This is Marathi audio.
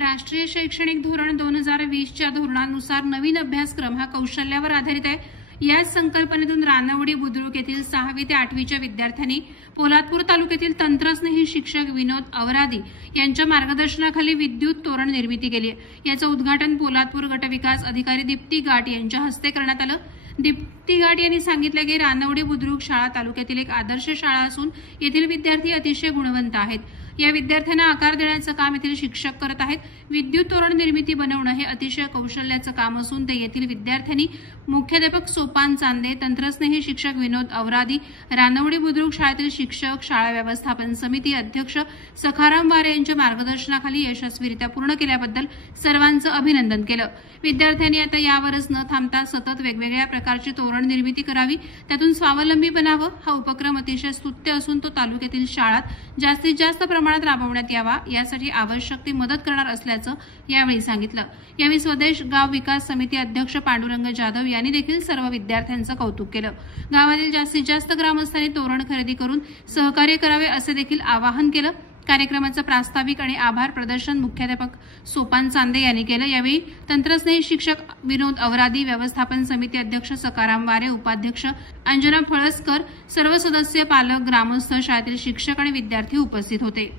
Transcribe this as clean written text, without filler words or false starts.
राष्ट्रीय शैक्षणिक धोरण 2020च्या धोरणानुसार नवीन अभ्यासक्रम हा कौशल्यावर आधारित आहे। याच संकल्पनेतून रानवडी बुद्रुक येथील 6वी ते 8वीच्या विद्यार्थ्यांनी पोलादपूर तालुक्यातील तंत्रस्नेही शिक्षक विनोद अवरादी यांच्या मार्गदर्शनाखाली विद्युत तोरण निर्मिती केली आहे। याचं उद्घाटन पोलादपूर गटविकास अधिकारी दीप्ती गाट यांच्या हस्ते करण्यात आलं। दीप्ती गाट यांनी सांगितलं की रानवडी बुद्रुक शाळा तालुक्यातील एक आदर्श शाळा असून येथील विद्यार्थी अतिशय गुणवंत आहेत। या विद्यार्थ्यांना आकार देण्याचं काम येथील शिक्षक करत आहेत। विद्युत तोरण निर्मिती बनवणं हे अतिशय कौशल्याचं काम असून ते येथील विद्यार्थ्यांनी मुख्याध्यापक सोपान चांदे, तंत्रस्नेही शिक्षक विनोद अवरादी, रानवडी बुद्रुक शाळेतील शिक्षक, शाळा व्यवस्थापन समिती अध्यक्ष सखाराम वारे यांच्या मार्गदर्शनाखाली यशस्वीरित्या पूर्ण केल्याबद्दल सर्वांचं अभिनंदन केलं। विद्यार्थ्यांनी आता यावरच न थांबता सतत वेगवेगळ्या प्रकारची तोरण निर्मिती करावी, त्यातून स्वावलंबी बनावं। हा उपक्रम अतिशय स्तुत्य असून तो तालुक्यातील शाळांत जास्तीत जास्त प्रमाणात राबवण्यात यावा, यासाठी आवश्यक ती मदत करणार असल्याचं यावेळी सांगितलं। यावेळी स्वदेश गाव विकास समिती अध्यक्ष पांडुरंग जाधव यांनी देखील सर्व विद्यार्थ्यांचं कौतुक केलं। गावातील जास्तीत जास्त ग्रामस्थांनी तोरण खरेदी करून सहकार्य करावे असे देखील आवाहन केलं। कार्यक्रमाचं प्रास्ताविक आणि आभार प्रदर्शन मुख्याध्यापक सोपान चांदे यांनी केलं। यावेळी तंत्रस्नेही शिक्षक विनोद अवरादी, व्यवस्थापन समिती अध्यक्ष सखाराम वारे, उपाध्यक्ष अंजना फळसकर, सर्व सदस्य, पालक, ग्रामस्थ, शाळेतील शिक्षक आणि विद्यार्थी उपस्थित होते।